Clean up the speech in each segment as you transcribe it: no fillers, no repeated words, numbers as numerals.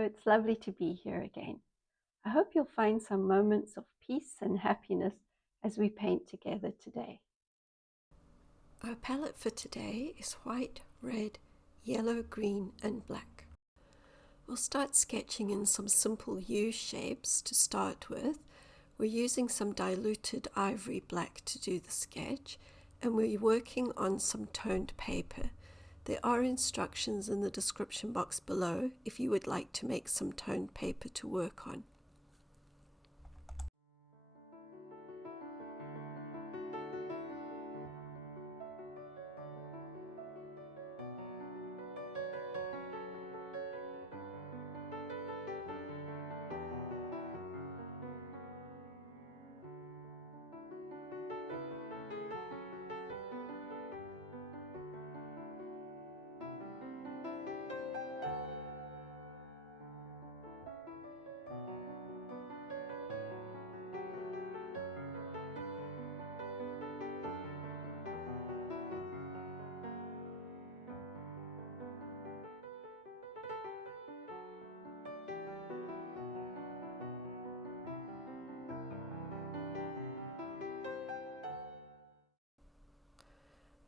Hello, it's lovely to be here again. I hope you'll find some moments of peace and happiness as we paint together today. Our palette for today is white, red, yellow, green and black. We'll start sketching in some simple U shapes to start with. We're using some diluted ivory black to do the sketch, and we're working on some toned paper. There are instructions in the description box below if you would like to make some toned paper to work on.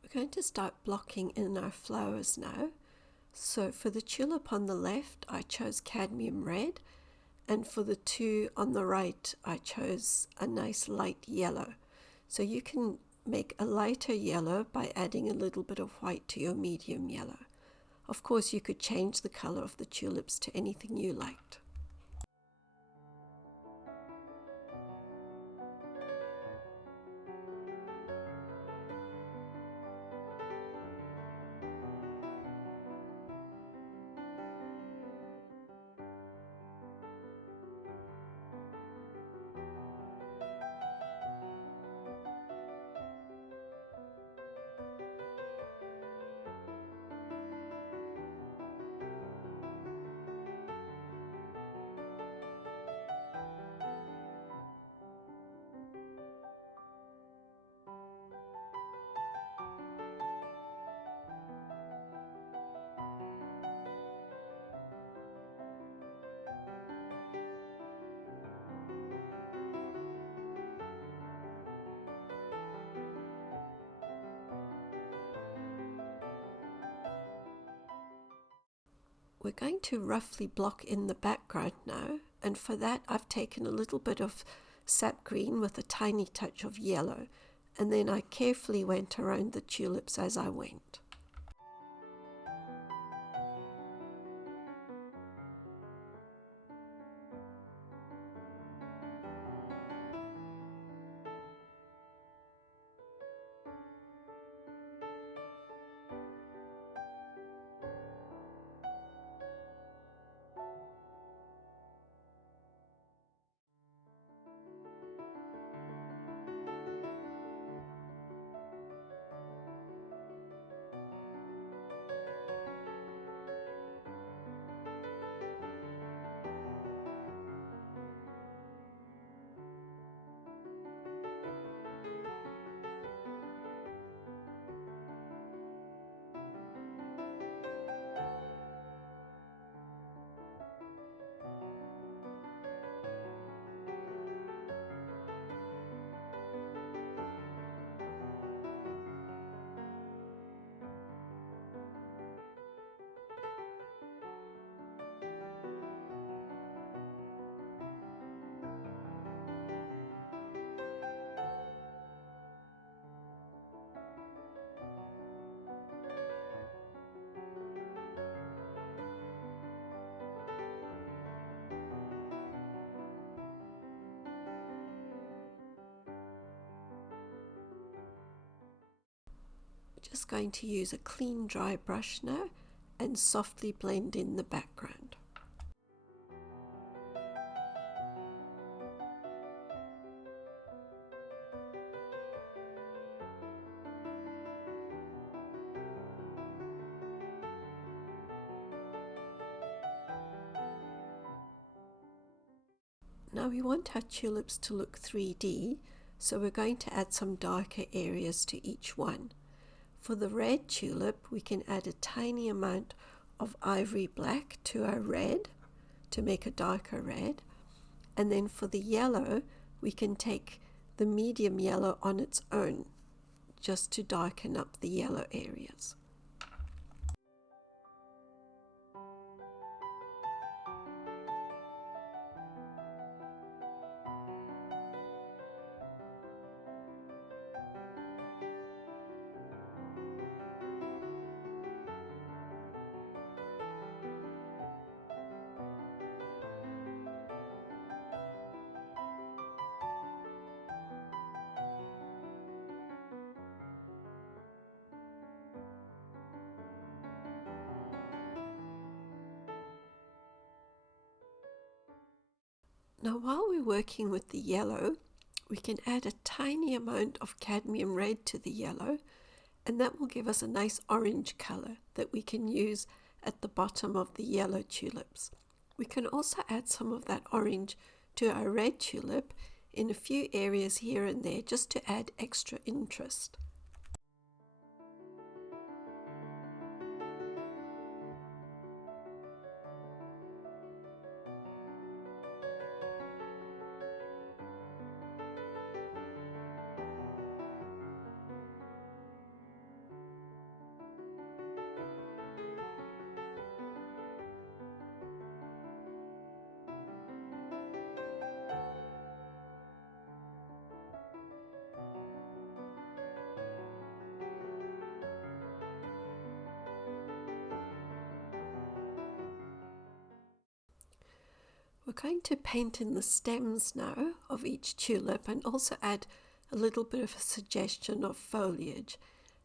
We're going to start blocking in our flowers now. So for the tulip on the left, I chose cadmium red, and for the two on the right, I chose a nice light yellow. So you can make a lighter yellow by adding a little bit of white to your medium yellow. Of course, you could change the color of the tulips to anything you liked. We're going to roughly block in the background now, and for that I've taken a little bit of sap green with a tiny touch of yellow, and then I carefully went around the tulips as I went. Just going to use a clean dry brush now and softly blend in the background. Now we want our tulips to look 3D, so we're going to add some darker areas to each one. For the red tulip, we can add a tiny amount of ivory black to our red to make a darker red. And then for the yellow, we can take the medium yellow on its own, just to darken up the yellow areas. Now, while we're working with the yellow, we can add a tiny amount of cadmium red to the yellow, and that will give us a nice orange color that we can use at the bottom of the yellow tulips. We can also add some of that orange to our red tulip in a few areas here and there, just to add extra interest. We're going to paint in the stems now of each tulip and also add a little bit of a suggestion of foliage.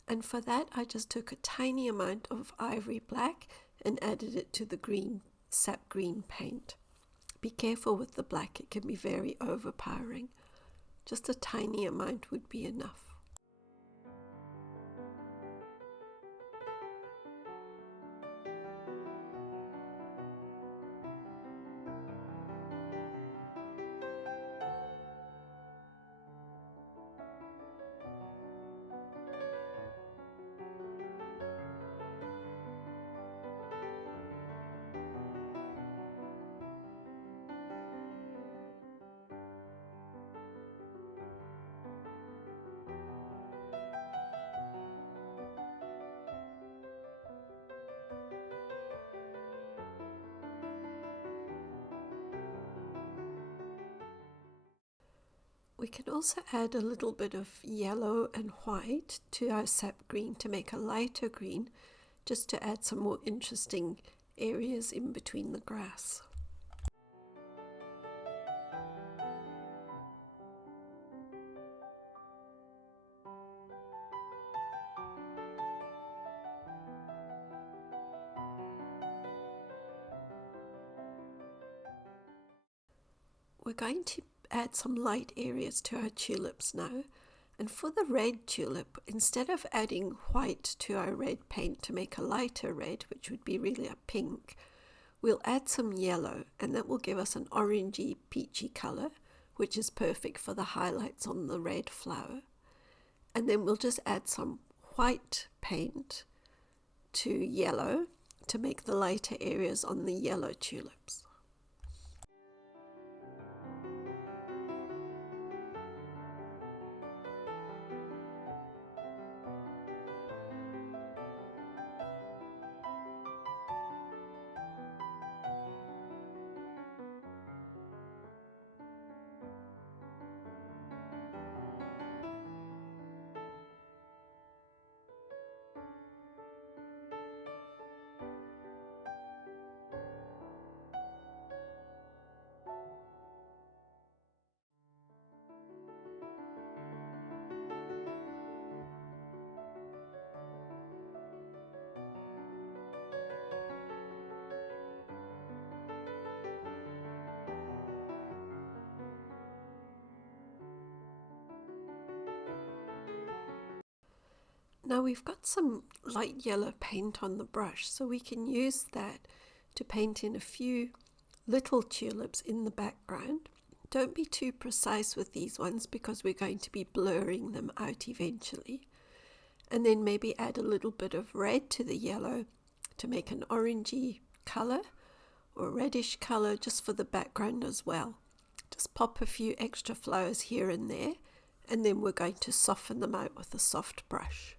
And for that, I just took a tiny amount of ivory black and added it to the green, sap green paint. Be careful with the black, it can be very overpowering. Just a tiny amount would be enough. We can also add a little bit of yellow and white to our sap green to make a lighter green, just to add some more interesting areas in between the grass. We're going to add some light areas to our tulips now, and for the red tulip, instead of adding white to our red paint to make a lighter red, which would be really a pink, we'll add some yellow, and that will give us an orangey peachy color, which is perfect for the highlights on the red flower. And then we'll just add some white paint to yellow to make the lighter areas on the yellow tulips. Now we've got some light yellow paint on the brush, so we can use that to paint in a few little tulips in the background. Don't be too precise with these ones because we're going to be blurring them out eventually. And then maybe add a little bit of red to the yellow to make an orangey color, or reddish colour just for the background as well. Just pop a few extra flowers here and there, and then we're going to soften them out with a soft brush.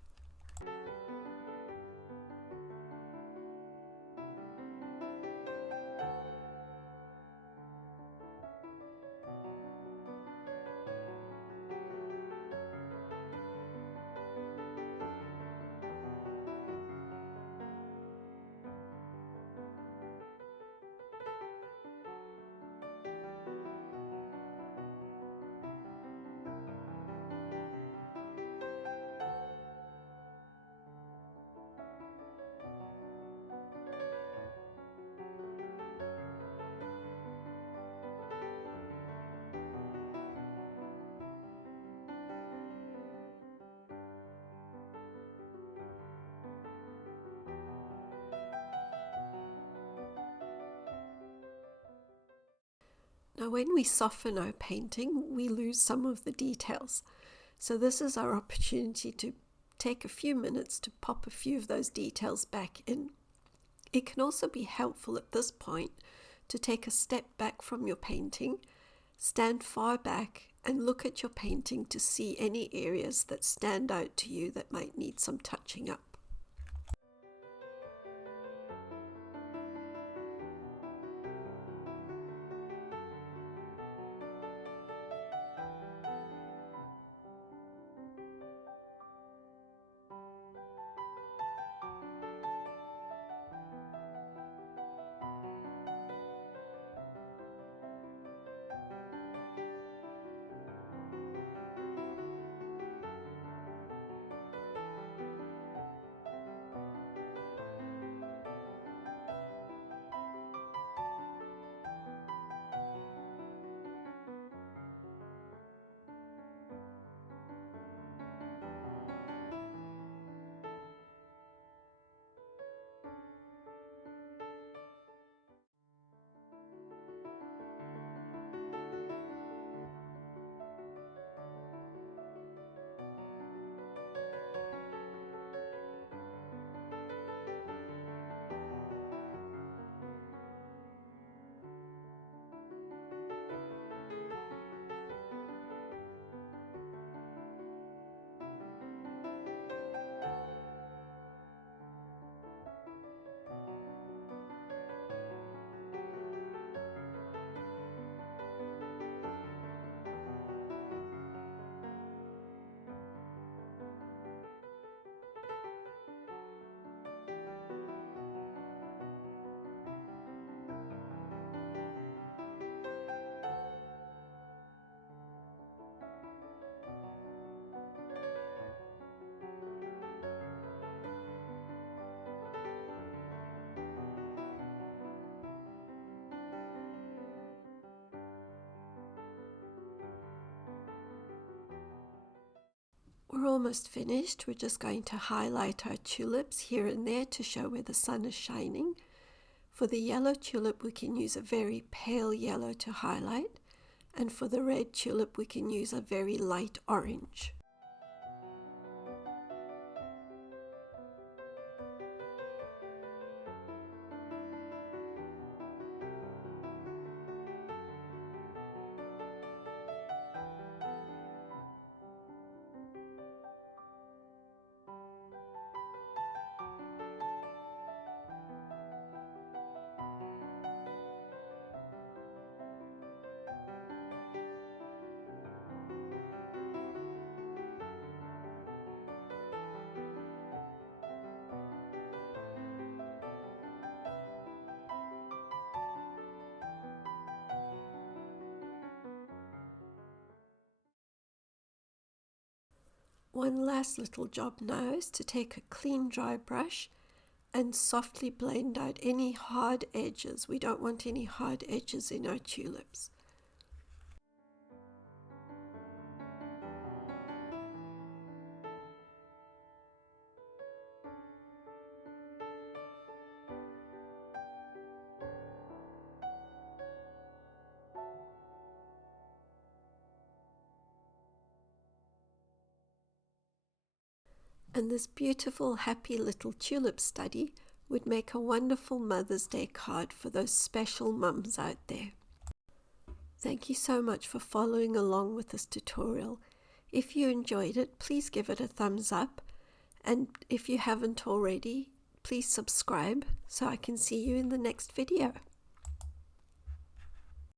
Now when we soften our painting, we lose some of the details. So this is our opportunity to take a few minutes to pop a few of those details back in. It can also be helpful at this point to take a step back from your painting, stand far back and look at your painting to see any areas that stand out to you that might need some touching up. We're almost finished. We're just going to highlight our tulips here and there to show where the sun is shining. For the yellow tulip, we can use a very pale yellow to highlight, and for the red tulip, we can use a very light orange. One last little job now is to take a clean dry brush and softly blend out any hard edges. We don't want any hard edges in our tulips. And this beautiful, happy little tulip study would make a wonderful Mother's Day card for those special mums out there. Thank you so much for following along with this tutorial. If you enjoyed it, please give it a thumbs up, and if you haven't already, please subscribe so I can see you in the next video.